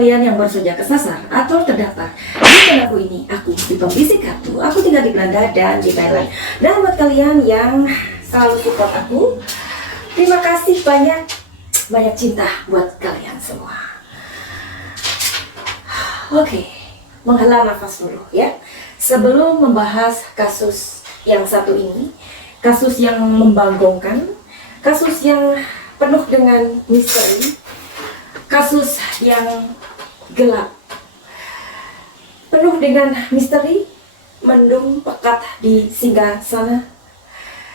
kalian yang baru saja kesasar atau terdaftar di channelku ini, aku di Pembisik Kartu, aku tinggal di Belanda dan di Thailand. Dan buat kalian yang selalu support aku, terima kasih banyak, banyak cinta buat kalian semua. Oke, menghela nafas dulu ya. Sebelum membahas kasus yang satu ini, kasus yang membanggongkan, kasus yang penuh dengan misteri, kasus yang gelap, penuh dengan misteri, mendung pekat di Singgasana,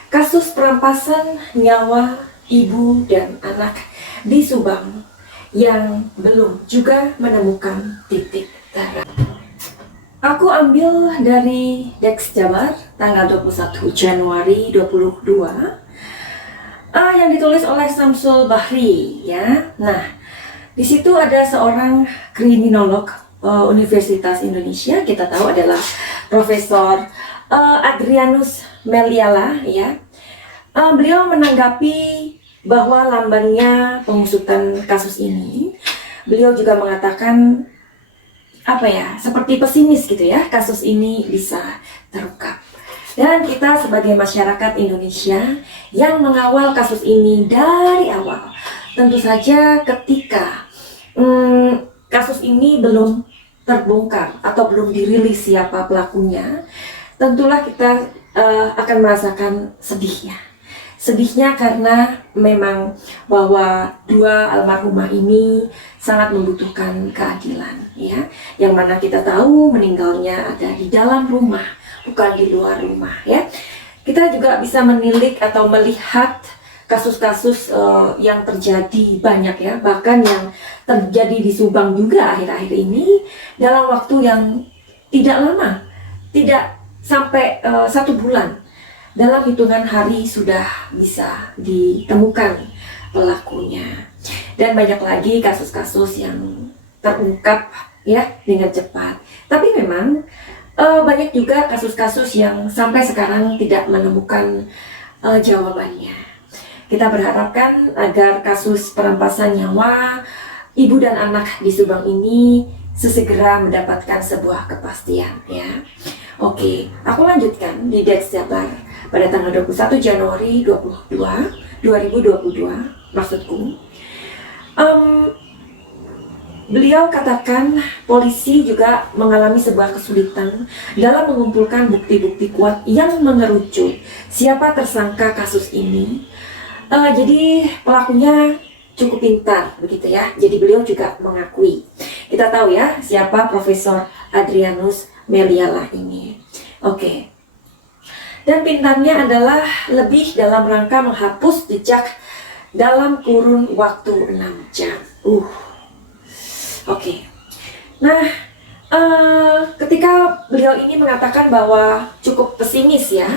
kasus perampasan nyawa ibu dan anak di Subang yang belum juga menemukan titik terang. Aku ambil dari Dex Jabar tanggal 21 Januari 2022 yang ditulis oleh Samsul Bahri ya. Nah, di situ ada seorang kriminolog Universitas Indonesia, kita tahu adalah Profesor Adrianus Meliala ya. Beliau menanggapi bahwa lambannya pengusutan kasus ini, beliau juga mengatakan seperti pesimis gitu ya, kasus ini bisa terungkap. Dan kita sebagai masyarakat Indonesia yang mengawal kasus ini dari awal, tentu saja ketika kasus ini belum terbongkar atau belum dirilis siapa pelakunya, tentulah kita akan merasakan sedihnya. Sedihnya karena memang bahwa dua almarhumah ini sangat membutuhkan keadilan ya. Yang mana kita tahu meninggalnya ada di dalam rumah, bukan di luar rumah ya. Kita juga bisa menilik atau melihat kasus-kasus yang terjadi banyak ya, bahkan yang terjadi di Subang juga akhir-akhir ini dalam waktu yang tidak lama, tidak sampai 1 bulan, dalam hitungan hari sudah bisa ditemukan pelakunya. Dan banyak lagi kasus-kasus yang terungkap ya dengan cepat. Tapi memang banyak juga kasus-kasus yang sampai sekarang tidak menemukan jawabannya. Kita berharapkan agar kasus perampasan nyawa ibu dan anak di Subang ini sesegera mendapatkan sebuah kepastian ya. Oke, aku lanjutkan di Dex Jabar pada tanggal 21 Januari 2022 maksudku. Beliau katakan polisi juga mengalami sebuah kesulitan dalam mengumpulkan bukti-bukti kuat yang mengerucut siapa tersangka kasus ini. Jadi pelakunya cukup pintar begitu ya. Jadi beliau juga mengakui. Kita tahu ya siapa Profesor Adrianus Meliala ini. Oke. Dan pintarnya adalah lebih dalam rangka menghapus jejak dalam kurun waktu 6 jam. Oke. Nah, ketika beliau ini mengatakan bahwa cukup pesimis ya,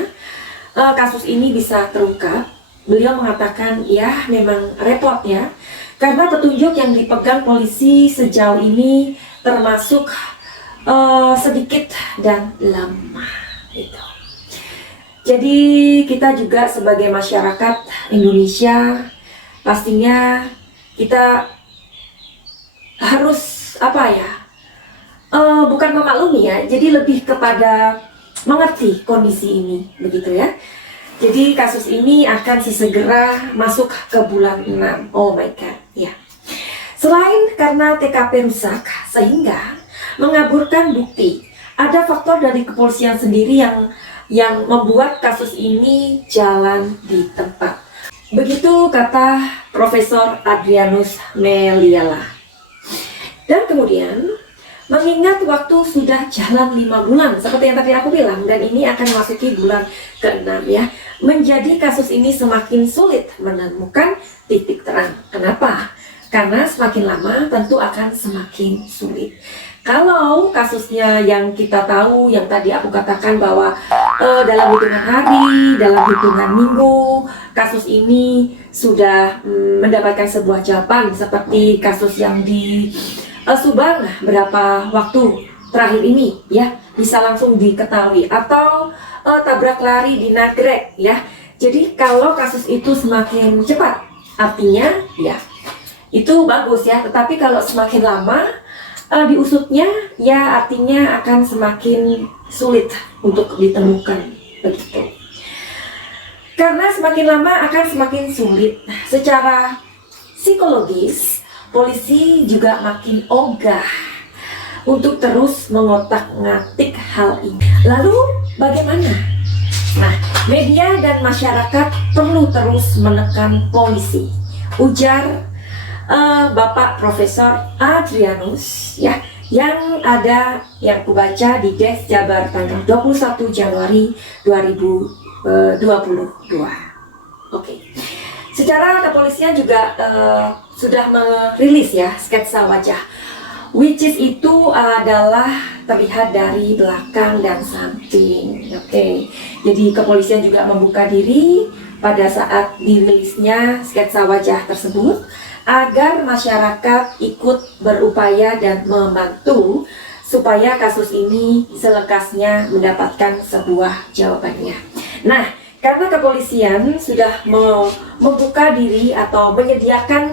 kasus ini bisa terungkap. Beliau mengatakan ya memang repot ya, karena petunjuk yang dipegang polisi sejauh ini termasuk sedikit dan lemah gitu. Jadi kita juga sebagai masyarakat Indonesia pastinya kita harus bukan memaklumi ya, jadi lebih kepada mengerti kondisi ini begitu ya. Jadi kasus ini akan sesegera masuk ke bulan 6. Oh my god, ya. Selain karena TKP rusak sehingga mengaburkan bukti, ada faktor dari kepolisian sendiri yang membuat kasus ini jalan di tempat. Begitu kata Profesor Adrianus Meliala. Dan kemudian mengingat waktu sudah jalan 5 bulan seperti yang tadi aku bilang, dan ini akan memasuki bulan ke-6 ya, menjadi kasus ini semakin sulit menemukan titik terang. Kenapa? Karena semakin lama tentu akan semakin sulit. Kalau kasusnya yang kita tahu, yang tadi aku katakan bahwa dalam hitungan hari, dalam hitungan minggu, kasus ini sudah mendapatkan sebuah jawaban, seperti kasus yang di Subang berapa waktu terakhir ini ya, bisa langsung diketahui, atau tabrak lari di Nagrek ya. Jadi kalau kasus itu semakin cepat, artinya ya itu bagus ya. Tetapi kalau semakin lama diusutnya, ya artinya akan semakin sulit untuk ditemukan begitu. Karena semakin lama akan semakin sulit. Secara psikologis, polisi juga makin ogah untuk terus mengotak-ngatik hal ini. Lalu bagaimana? Nah, media dan masyarakat perlu terus menekan polisi, ujar Bapak Profesor Adrianus, ya, yang kubaca di Des Jabar tanggal 21 Januari 2022. Oke. Secara kepolisian juga sudah merilis ya sketsa wajah, which is itu adalah terlihat dari belakang dan samping. Oke. Jadi kepolisian juga membuka diri pada saat dirilisnya sketsa wajah tersebut, agar masyarakat ikut berupaya dan membantu supaya kasus ini selekasnya mendapatkan sebuah jawabannya. Nah, karena kepolisian sudah membuka diri atau menyediakan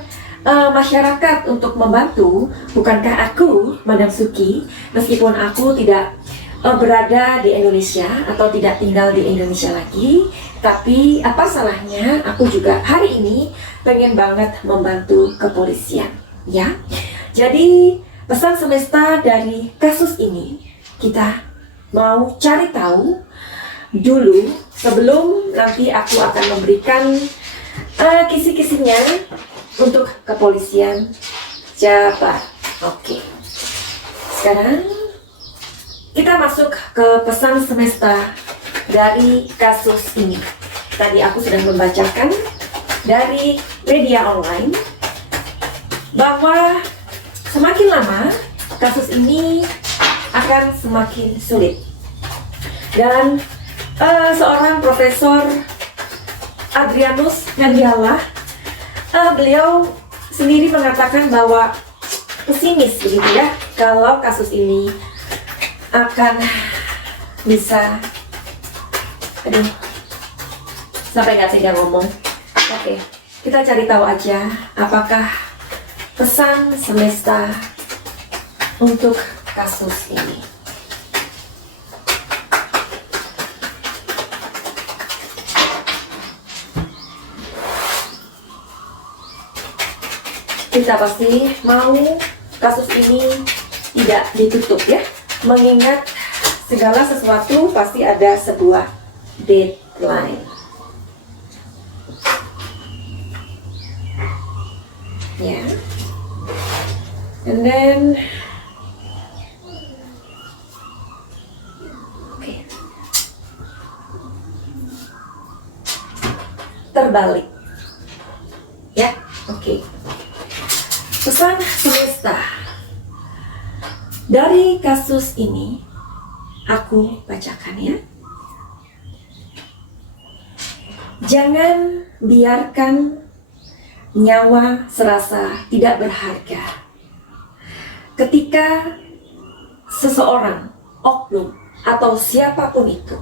masyarakat untuk membantu, bukankah aku, Madam Suki, meskipun aku tidak berada di Indonesia atau tidak tinggal di Indonesia lagi, tapi apa salahnya aku juga hari ini pengen banget membantu kepolisian, ya. Jadi pesan semesta dari kasus ini, kita mau cari tahu dulu sebelum nanti aku akan memberikan kisi-kisinya untuk kepolisian Jabar. Oke. Sekarang kita masuk ke pesan semesta dari kasus ini. Tadi aku sudah membacakan dari media online bahwa semakin lama kasus ini akan semakin sulit. Dan seorang Profesor Adrianus Nandiala, beliau sendiri mengatakan bahwa pesimis begitu ya, kalau kasus ini akan bisa, sampai nggak tega ngomong. Oke, kita cari tahu aja apakah pesan semesta untuk kasus ini. Kita pasti mau kasus ini tidak ditutup ya, mengingat segala sesuatu pasti ada sebuah deadline. Ya, and then terbalik ya. Oke. Pesan semesta dari kasus ini aku bacakan ya. Jangan biarkan nyawa serasa tidak berharga ketika seseorang, oknum atau siapapun itu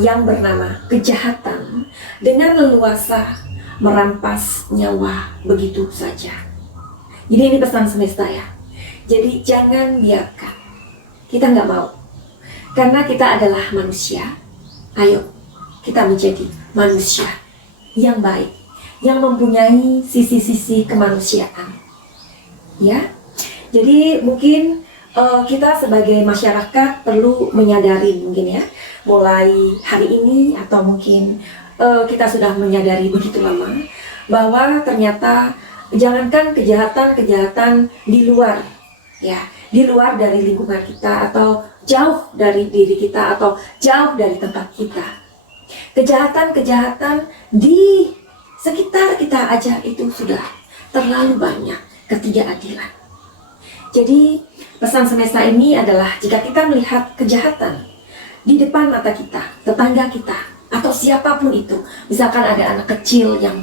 yang bernama kejahatan dengan leluasa merampas nyawa begitu saja. Jadi ini pesan semesta ya. Jadi jangan biarkan. Kita nggak mau. Karena kita adalah manusia. Ayo kita menjadi manusia yang baik, yang mempunyai sisi-sisi kemanusiaan. Ya. Jadi mungkin kita sebagai masyarakat perlu menyadari mungkin ya, mulai hari ini atau mungkin kita sudah menyadari begitu lama bahwa ternyata jangankan kejahatan-kejahatan di luar ya, di luar dari lingkungan kita atau jauh dari diri kita atau jauh dari tempat kita. Kejahatan-kejahatan di sekitar kita aja itu sudah terlalu banyak ketidakadilan. Jadi pesan semesta ini adalah jika kita melihat kejahatan di depan mata kita, tetangga kita, atau siapapun itu, misalkan ada anak kecil yang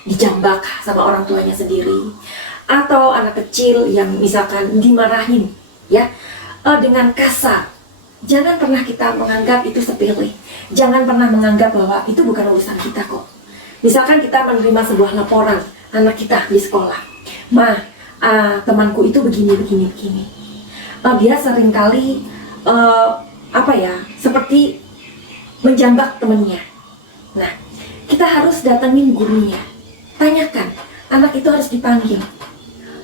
dijambak sama orang tuanya sendiri, atau anak kecil yang misalkan dimarahin ya dengan kasar, jangan pernah kita menganggap itu sepele. Jangan pernah menganggap bahwa itu bukan urusan kita kok. Misalkan kita menerima sebuah laporan anak kita di sekolah, temanku itu begini. dia seringkali seperti menjambak temennya. Nah, kita harus datengin gurunya, tanyakan. Anak itu harus dipanggil.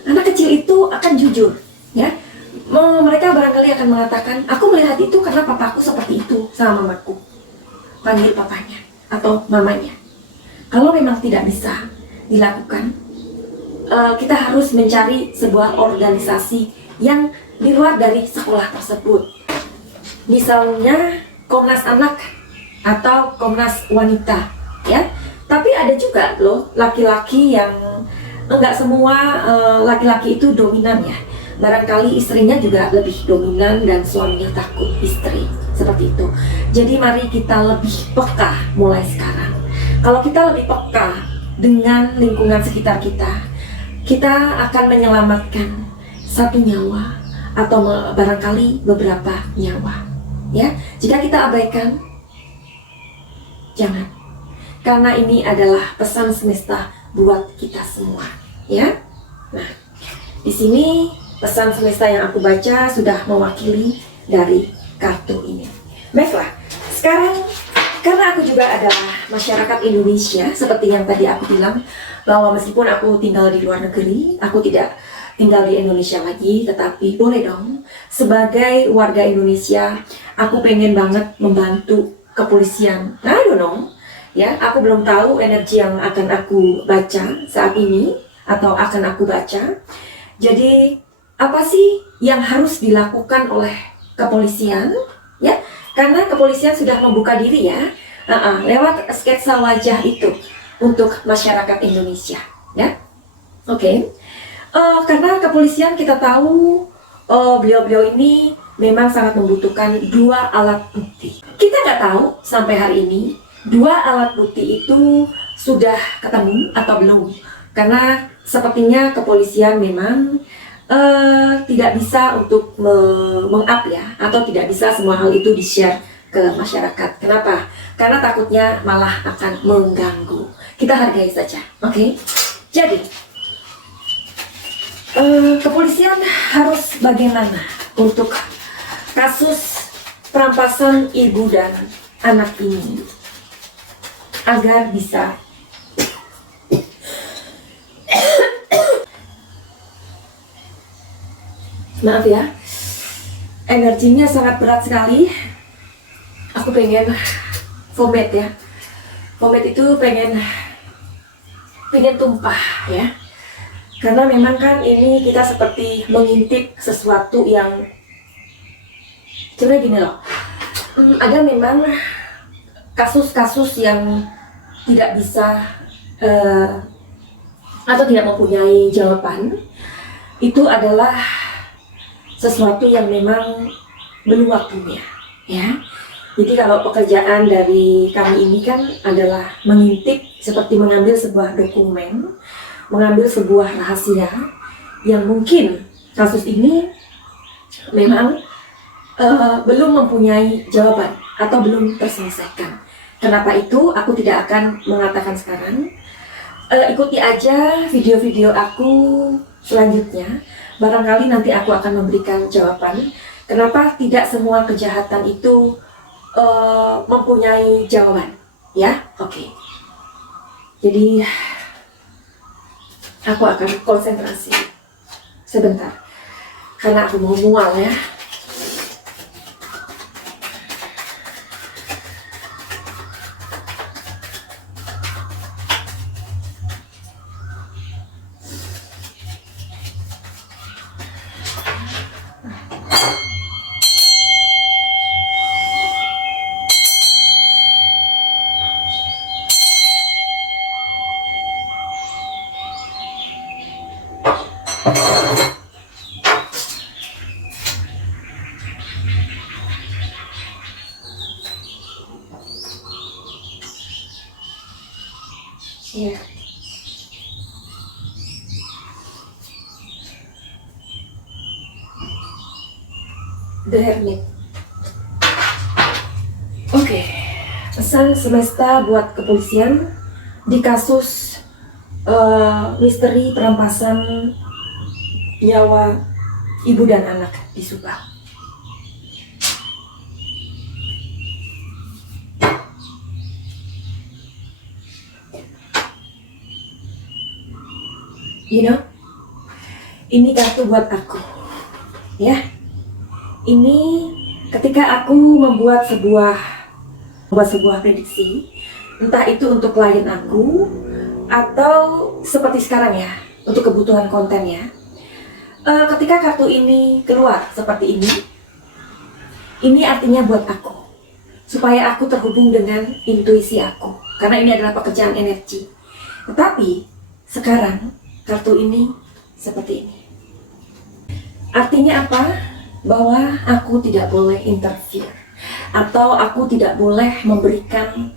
Anak kecil itu akan jujur, ya. Mereka barangkali akan mengatakan, aku melihat itu karena papaku seperti itu sama mamaku. Panggil papanya atau mamanya. Kalau memang tidak bisa dilakukan, kita harus mencari sebuah organisasi yang di luar dari sekolah tersebut. Misalnya Komnas Anak atau Komnas Wanita, ya. Tapi ada juga loh laki-laki yang enggak semua laki-laki itu dominan, ya. Barangkali istrinya juga lebih dominan dan suaminya takut istri, seperti itu. Jadi mari kita lebih peka mulai sekarang. Kalau kita lebih peka dengan lingkungan sekitar kita, kita akan menyelamatkan satu nyawa atau barangkali beberapa nyawa, ya. Jika kita abaikan, jangan. Karena ini adalah pesan semesta buat kita semua, ya. Nah, di sini pesan semesta yang aku baca sudah mewakili dari kartu ini. Baiklah, sekarang karena aku juga adalah masyarakat Indonesia, seperti yang tadi aku bilang, bahwa meskipun aku tinggal di luar negeri, aku tidak tinggal di Indonesia lagi, tetapi boleh dong, sebagai warga Indonesia, aku pengen banget membantu kepolisian. I don't know, ya, aku belum tahu energi yang akan aku baca saat ini atau akan aku baca. Jadi apa sih yang harus dilakukan oleh kepolisian, ya? Karena kepolisian sudah membuka diri, ya, lewat sketsa wajah itu untuk masyarakat Indonesia, ya. Oke. Karena kepolisian kita tahu beliau-beliau ini memang sangat membutuhkan 2 alat bukti. Kita nggak tahu sampai hari ini 2 alat bukti itu sudah ketemu atau belum, karena sepertinya kepolisian memang tidak bisa untuk meng-up, ya, atau tidak bisa semua hal itu di-share ke masyarakat. Kenapa? Karena takutnya malah akan mengganggu. Kita hargai saja, oke? Jadi kepolisian harus bagaimana untuk kasus perampasan ibu dan anak ini agar bisa maaf ya, energinya sangat berat sekali. Aku pengen vomit, ya. Vomit itu pengen tumpah, ya. Karena memang kan ini kita seperti mengintip sesuatu yang sebenarnya gini loh. Ada memang kasus-kasus yang tidak bisa atau tidak mempunyai jawaban. Itu adalah sesuatu yang memang belum waktunya, ya. Jadi kalau pekerjaan dari kami ini kan adalah mengintip, seperti mengambil sebuah dokumen, mengambil sebuah rahasia yang mungkin kasus ini memang belum mempunyai jawaban atau belum terselesaikan. Kenapa itu aku tidak akan mengatakan sekarang. Ikuti aja video-video aku selanjutnya. Barangkali nanti aku akan memberikan jawaban kenapa tidak semua kejahatan itu mempunyai jawaban, ya. Oke. Jadi aku akan konsentrasi sebentar karena aku mau mual, ya. Ya. The Hermit. Oke, pesan semesta buat kepolisian di kasus misteri perampasan nyawa ibu dan anak di Subang. Ini kartu buat aku, ya. Ini ketika aku membuat sebuah prediksi, entah itu untuk klien aku atau seperti sekarang ya, untuk kebutuhan konten ya. Ketika kartu ini keluar seperti ini artinya buat aku, supaya aku terhubung dengan intuisi aku, karena ini adalah pekerjaan energi. Tetapi sekarang kartu ini seperti ini. Artinya apa? Bahwa aku tidak boleh interfere, atau aku tidak boleh memberikan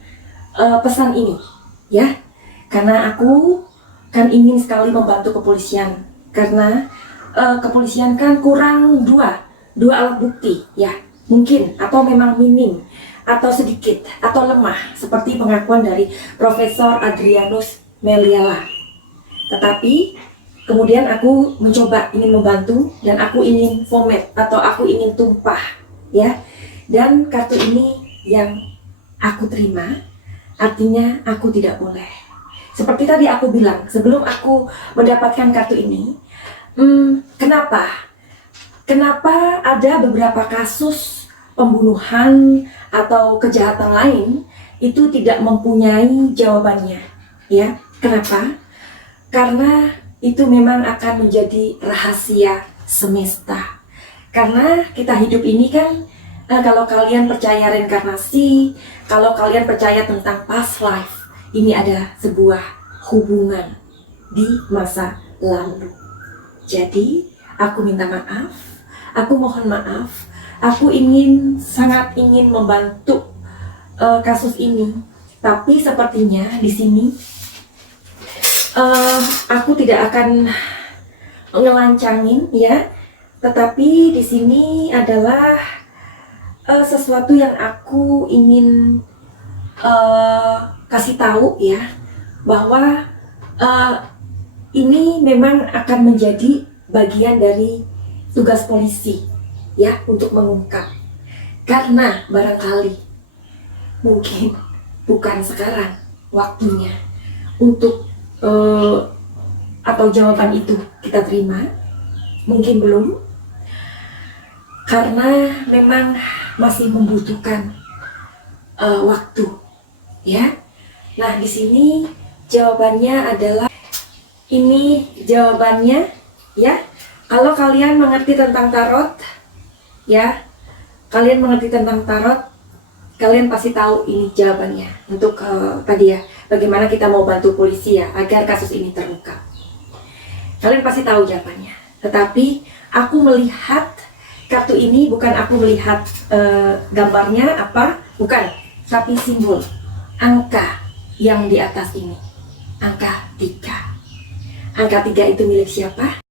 pesan ini, ya. Karena aku kan ingin sekali membantu kepolisian, karena kepolisian kan kurang dua alat bukti, ya. Mungkin, atau memang minim, atau sedikit, atau lemah, seperti pengakuan dari Profesor Adrianus Meliala. Tetapi kemudian aku mencoba ingin membantu, dan aku ingin vomit atau aku ingin tumpah, ya. Dan kartu ini yang aku terima, artinya aku tidak boleh. Seperti tadi aku bilang, sebelum aku mendapatkan kartu ini, kenapa ada beberapa kasus pembunuhan atau kejahatan lain itu tidak mempunyai jawabannya, ya. Kenapa? Karena itu memang akan menjadi rahasia semesta. Karena kita hidup ini kan, kalau kalian percaya reinkarnasi, kalau kalian percaya tentang past life, ini ada sebuah hubungan di masa lalu. Jadi, aku minta maaf, aku mohon maaf, aku sangat ingin membantu kasus ini. Tapi sepertinya di sini aku tidak akan ngelancangin, ya. Tetapi di sini adalah sesuatu yang aku ingin kasih tahu, ya, bahwa ini memang akan menjadi bagian dari tugas polisi, ya, untuk mengungkap. Karena barangkali mungkin bukan sekarang waktunya untuk atau jawaban itu kita terima, mungkin belum, karena memang masih membutuhkan waktu, ya. Nah, di sini jawabannya adalah ini jawabannya, ya. Kalau kalian mengerti tentang tarot, ya, kalian mengerti tentang tarot, kalian pasti tahu ini jawabannya untuk tadi ya, bagaimana kita mau bantu polisi, ya, agar kasus ini terungkap. Kalian pasti tahu jawabannya. Tetapi aku melihat kartu ini, bukan aku melihat gambarnya apa, bukan, tapi simbol angka yang di atas ini, angka 3. Angka 3 itu milik siapa?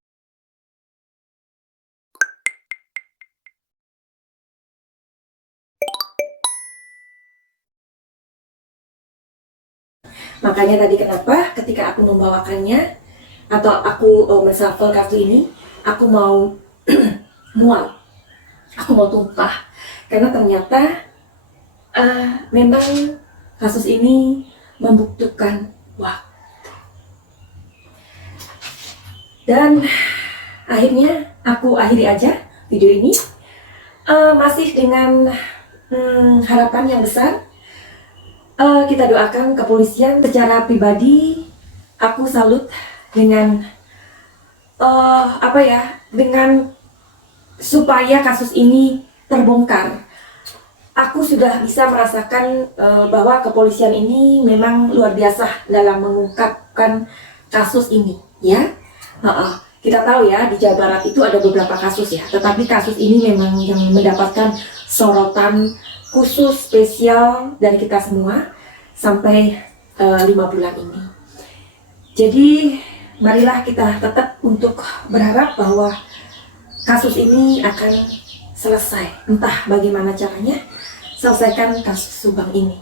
Makanya tadi kenapa ketika aku membawakannya atau aku menshuffle kartu ini, aku mau mual, aku mau tumpah, karena ternyata memang kasus ini membutuhkan waktu. Dan akhirnya aku akhiri aja video ini, masih dengan harapan yang besar. Kita doakan kepolisian. Secara pribadi aku salut dengan dengan supaya kasus ini terbongkar. Aku sudah bisa merasakan bahwa kepolisian ini memang luar biasa dalam mengungkapkan kasus ini, ya. Kita tahu ya, di Jawa Barat itu ada beberapa kasus, ya, tetapi kasus ini memang yang mendapatkan sorotan khusus spesial dari kita semua sampai 5 bulan ini. Jadi marilah kita tetap untuk berharap bahwa kasus ini akan selesai. Entah bagaimana caranya, selesaikan kasus Subang ini.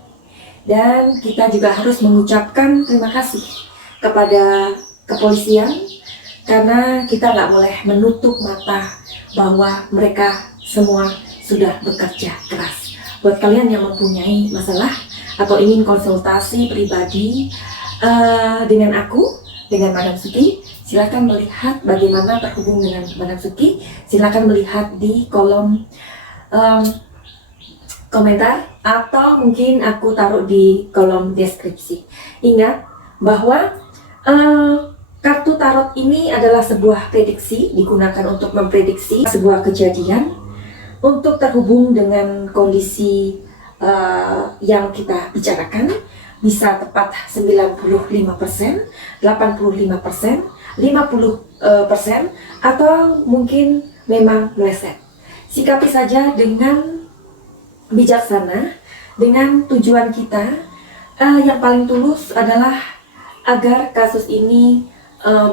Dan kita juga harus mengucapkan terima kasih kepada kepolisian, karena kita nggak boleh menutup mata bahwa mereka semua sudah bekerja keras. Buat kalian yang mempunyai masalah atau ingin konsultasi pribadi dengan aku, dengan Madam Suki, silakan melihat bagaimana terhubung dengan Madam Suki. Silakan melihat di kolom komentar atau mungkin aku taruh di kolom deskripsi. Ingat bahwa kartu tarot ini adalah sebuah prediksi, digunakan untuk memprediksi sebuah kejadian untuk terhubung dengan kondisi yang kita bicarakan. Bisa tepat 95%, 85%, 50%, atau mungkin memang meleset. Sikapi saja dengan bijaksana, dengan tujuan kita yang paling tulus adalah agar kasus ini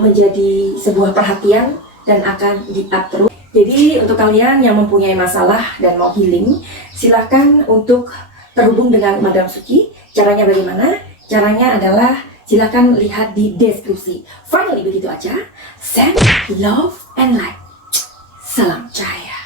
menjadi sebuah perhatian dan akan di-up. Jadi untuk kalian yang mempunyai masalah dan mau healing, silahkan untuk terhubung dengan Madam Suki. Caranya bagaimana? Caranya adalah silahkan lihat di deskripsi. Finally begitu aja. Send love and light. Salam cahaya.